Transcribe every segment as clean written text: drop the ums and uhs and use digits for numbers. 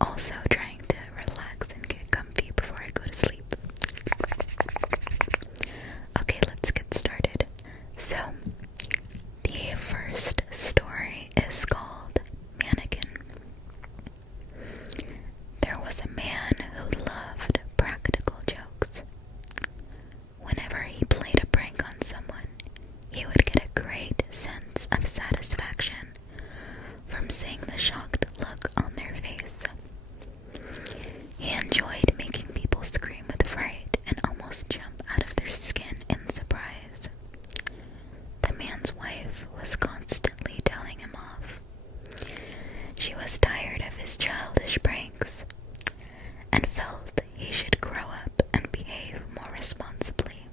also trying to relax and get comfy before I go to sleep. Okay, let's get started. So, the first story is called Mannequin. There was a man who loved practical jokes. Whenever he played a prank on someone, he would get a great sense of satisfaction from seeing the shocked look on their face. He enjoyed making people scream with fright and almost jump out of their skin in surprise. The man's wife was constantly telling him off. She was tired of his childish pranks and felt he should grow up and behave more responsibly.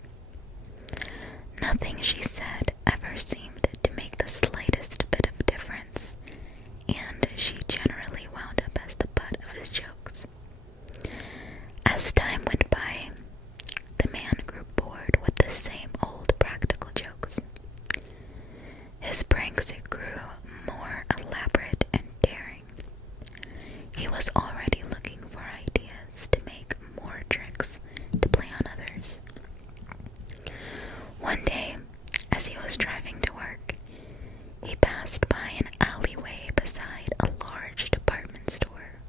Nothing she said ever seemed to make the slightest bit of difference, and she generally wound up as the butt of his jokes. As time went by, the man grew bored with the same old practical jokes. His pranks grew more elaborate and daring. He was already looking for ideas to make more tricks to play on others. One day, as he was driving to work, he passed by an alleyway beside a large department store.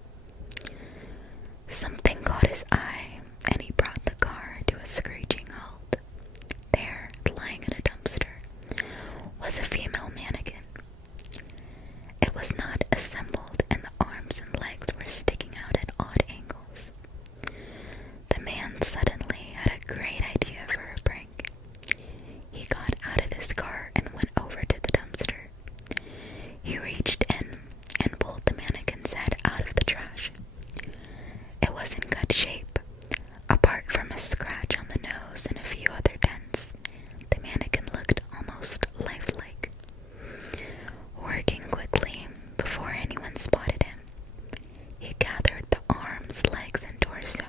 Something caught his eye, and he brought the car to a screeching halt. There, lying in a dumpster, was a female mannequin. It was not assembled, and the arms and legs were sticking out at odd angles. The man suddenly had a great idea for a prank. He got out of his car and went over to the dumpster. He reached in and pulled the mannequin's head out of the trash. It was in good shape. Apart from a scratch on the nose and a few other dents, the mannequin looked almost lifelike. Working quickly, before anyone spotted him, he gathered the arms, legs, and torso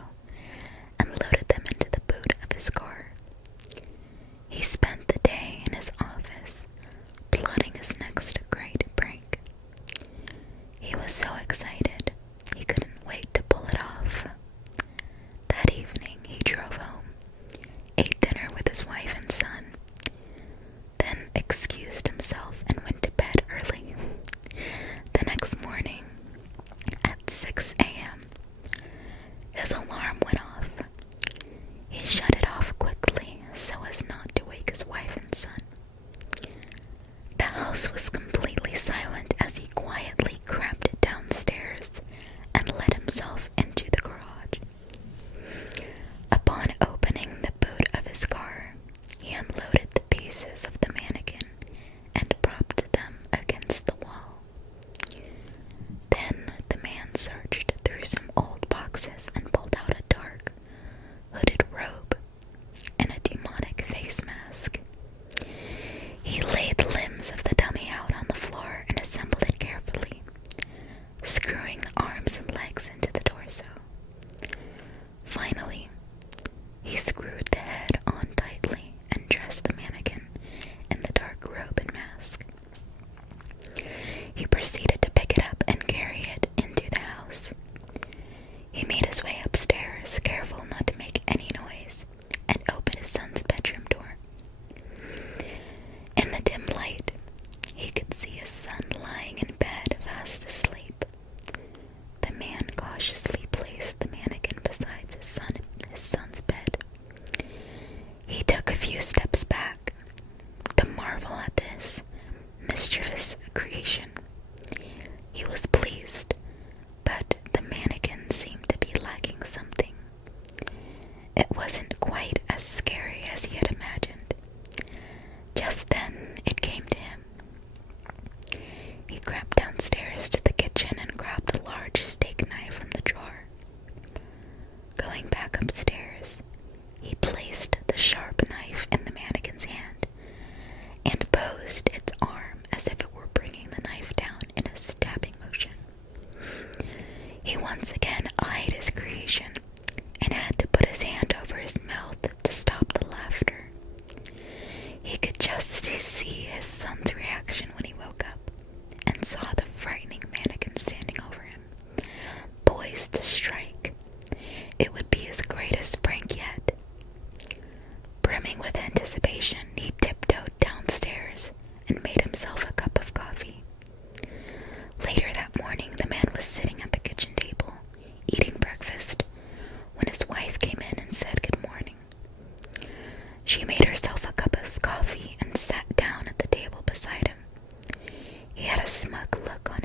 and loaded them into the boot of his car. He spent the day in his office, plotting his next great prank. He was so excited, he couldn't wait to pull it off. That evening, he drove home, ate dinner with his wife and son, then excused himself and went to bed early. The next morning, at 6 a.m., his alarm went off. He shut it off quickly so as not to wake his wife and son. The house was completely silent as he quietly crept downstairs and let himself into the garage. Upon opening the boot of his car, he unloaded the pieces of the mannequin and propped them against the wall. Then the man searched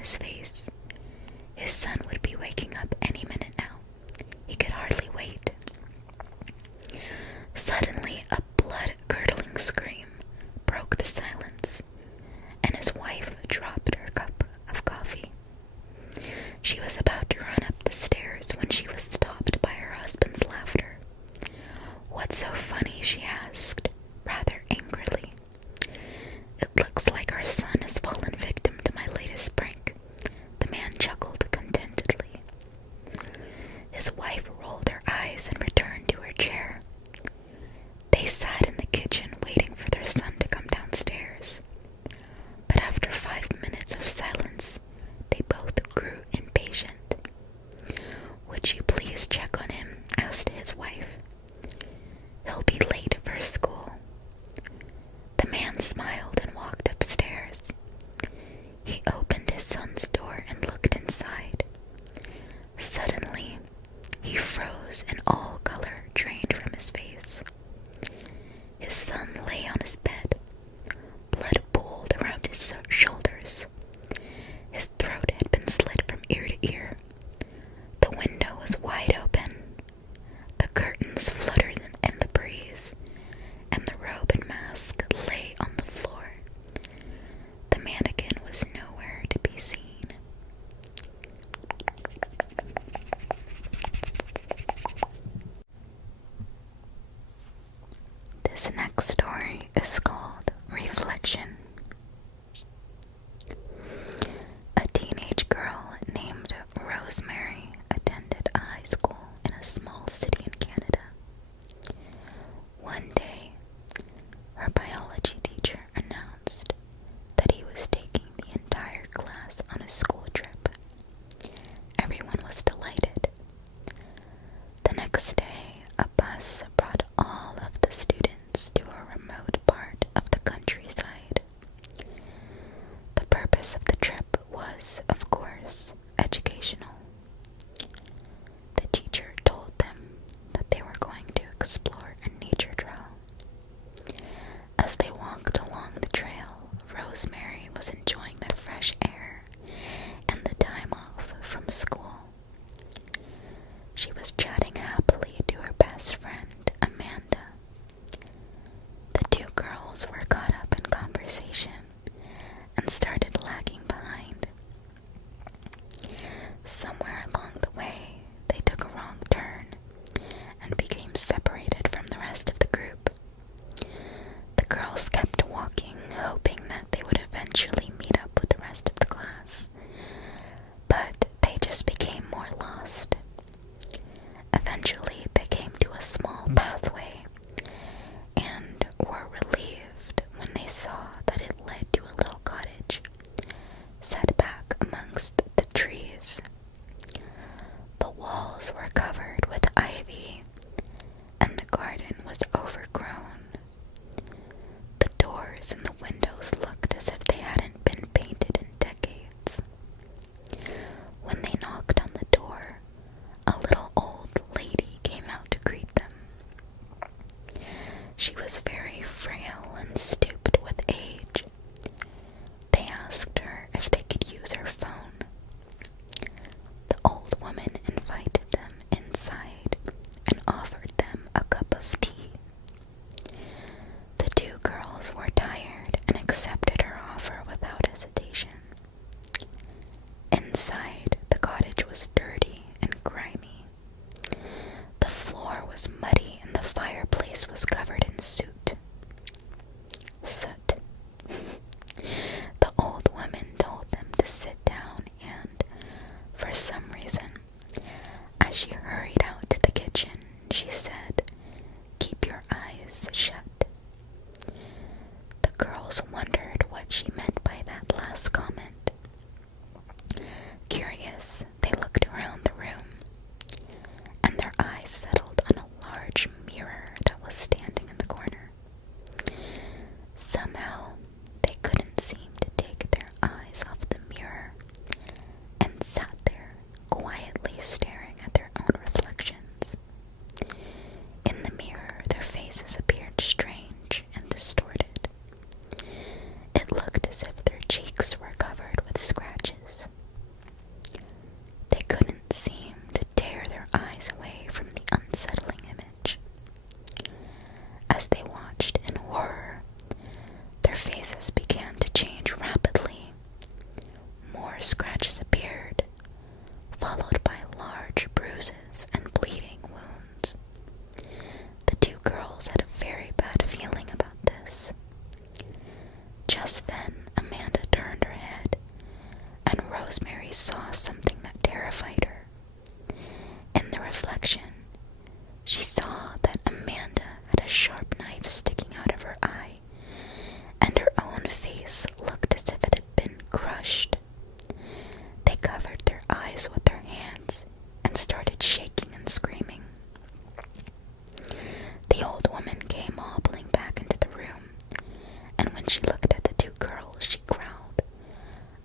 his face. His son would be waking up any minute now. He could hardly wait. Suddenly, a blood-curdling scream broke the silence, and his wife dropped her cup of coffee. She was about to run up the stairs when she was stopped by her husband's laughter. "What's so funny?" she asked, rather angrily. "It looks like our son has fallen victim to my latest prank." The man chuckled contentedly. His wife rolled her eyes and returned to her chair. They sat in the kitchen waiting for their son to come downstairs. But after 5 minutes of silence, they both grew impatient. "Would you please check on him?" asked his wife. "He'll be late for school." The man smiled and walked upstairs. He opened his son's door and looked inside. Suddenly, he froze and all color drained from his face. His son lay on his bed. Blood pooled around his shoulders. His throat had been slit from ear to ear. The window was wide open. The curtains fluttered in the breeze, and the robe and mask lay on the floor. The mannequin was nowhere to be seen. This next story is called Reflection. A teenage girl named Rosemary attended a high school in a small city in Canada. One day, her biology teacher announced that he was taking the entire class on a school trip. Everyone was delighted. The next day, a bus brought all of the students to a remote part of the countryside. The purpose of the trip was, of course, educational. The teacher told them that they were going to explore a nature trail. As they walked along the trail, Rosemary was enjoying the fresh air and the time off from school. She was chatting happily to her best friend, Amanda. The two girls were caught up in conversation and started lagging behind. Somewhere along the way, they took a wrong turn and became separated from the rest of the group. The girls kept walking, hoping that they would eventually meet up with the rest of the class, but they just became more lost. Eventually, they came to a small pathway and were relieved when they saw that it led to a little cottage set back amongst the trees. The walls were covered with ivy, and the garden was overgrown. The doors and the windows looked as if they hadn't been painted in decades. When they knocked on the door, a little old lady came out to greet them. She was very frail and stooped with age. They asked her if they could use her phone. The old woman invited them inside and offered them a cup of tea. The two girls were tired and accepted her offer without hesitation. Inside, the cottage was dirty and grimy. The floor was muddy and the fireplace was covered in soot. The old woman told them to sit down and, for some reason, as she hurried out to the kitchen, she said, "Keep your eyes shut." The girls wondered what she meant by that last comment. Curious, they looked around the room, and their eyes settled on a large mirror that was standing in the corner. Somehow, they couldn't seem to take their eyes off the mirror, and sat there, quietly staring at their own reflections. In the mirror, their faces appeared strange and distorted. It looked as if their cheeks were covered with scratches. eyes away from the unsettling image. As they watched in horror, their faces began to change rapidly. More scratches appeared, followed by large bruises and bleeding wounds. The two girls had a very bad feeling about this. Just then, Amanda turned her head, and Rosemary saw something that terrified her. In the reflection, she saw that Amanda had a sharp knife sticking out of her eye, and her own face looked as if it had been crushed. They covered their eyes with their hands and started shaking and screaming. The old woman came hobbling back into the room, and when she looked at the two girls, she growled,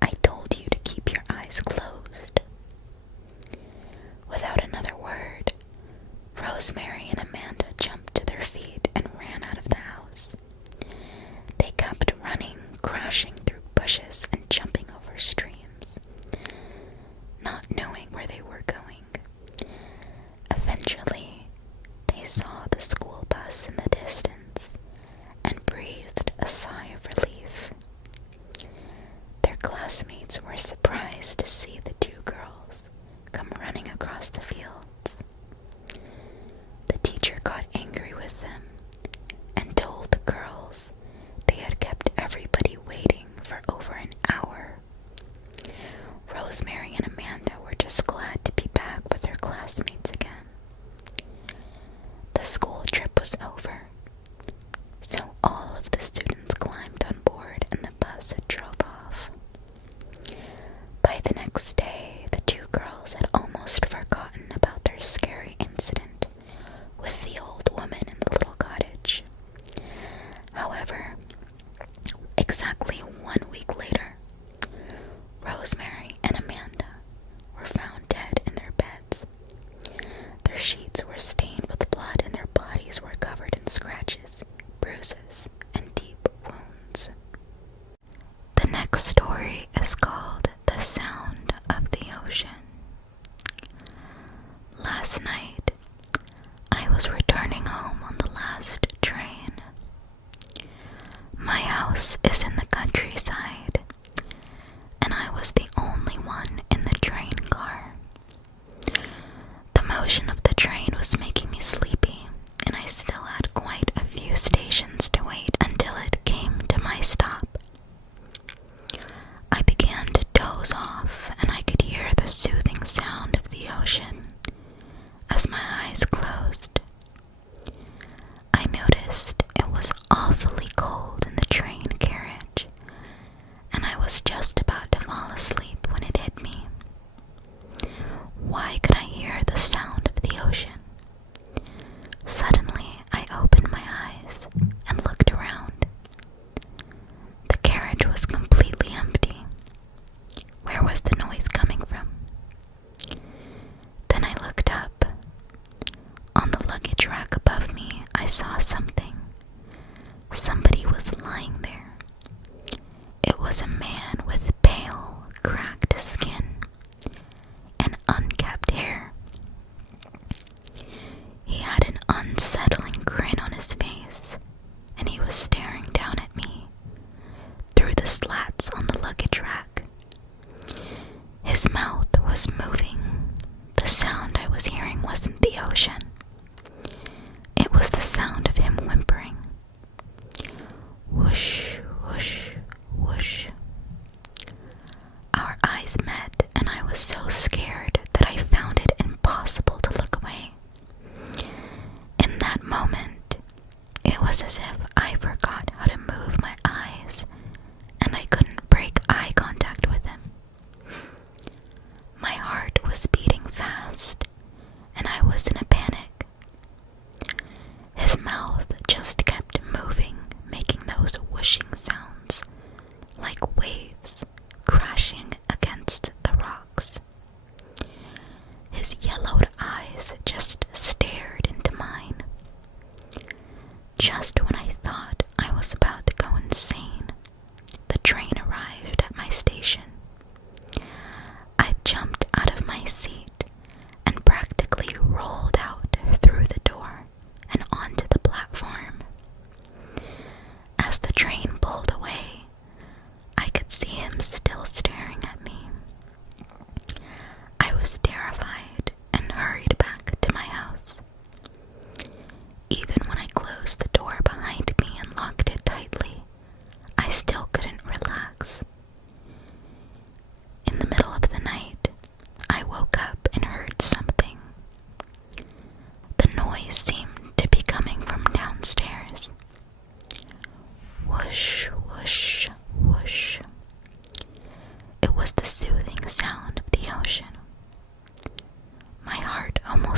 "I told you to keep your eyes closed." Without another word, Rosemary and Amanda jumped to their feet and ran out of the house. They kept running, crashing through bushes and jumping over streams, not knowing where they were going. Eventually, they saw the school bus in the distance and breathed a sigh of relief. Their classmates were surprised to see the two girls come running across the fields. The teacher got angry with them and told the girls they had kept everybody waiting for over an hour. Rosemary and Amanda were just glad to be back with their classmates again. The school trip was over, so all of the students climbed on board and the bus drove off. By the next day, the two girls had almost forgotten about their scary incident with the old woman in the little cottage. However, exactly 1 week later, Rosemary and Amanda were found dead in their beds. Their sheets were stained with blood and their bodies were covered in scratches, bruises, and deep wounds. The next story is called The Sound of the Ocean. Last night, I was returning home on the last train. My house is in the countryside, and I was the only one in the train car. The motion of the train was making me sleepy, and I still had quite a few stations to wait until it came to my stop. I began to doze off, and I could hear the soothing sound of the ocean as my eyes closed. I noticed it was awfully cold in the train carriage, and I was just about to fall asleep when it hit me. Why could I hear the sound of the ocean? Suddenly, I opened my eyes and looked around. The carriage was completely empty. Where was the noise coming from? Then I looked up. On the luggage rack above me, I saw something. Somebody was lying there. It was a man with pale, cracked skin and unkempt hair. He had an unsettling grin on his face, and he was staring down at me through the slats on the luggage rack. His mouth was moving. The sound I was hearing wasn't the ocean. It was the sound of him whimpering. Whoosh, whoosh, whoosh. Our eyes met, and I was so scared that I found it impossible to look away. In that moment, it was as if I forgot how to move my eyes, and I couldn't break eye contact with him. My heart was beating fast, and I was in a panic. His mouth just kept moving, making those whooshing sounds, like waves crashing against the rocks. His yellowed eyes just stared into mine. Just when I thought I was about to go insane, the train arrived at my station. I jumped out of my seat and practically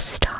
stop.